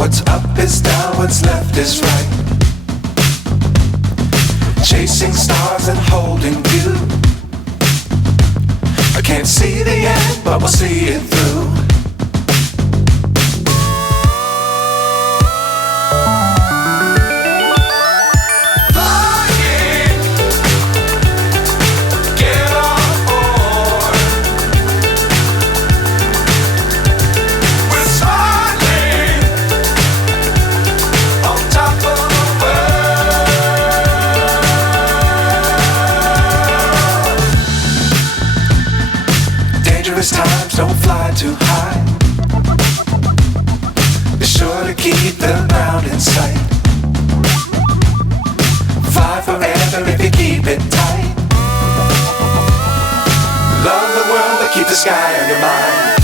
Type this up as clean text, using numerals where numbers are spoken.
What's up is down, what's left is right. Chasing stars and holding you. I can't see the end, but we'll see it through. Dangerous times, don't fly too high. Be sure to keep the ground in sight. Fly forever if you keep it tight. Love the world, but keep the sky on your mind.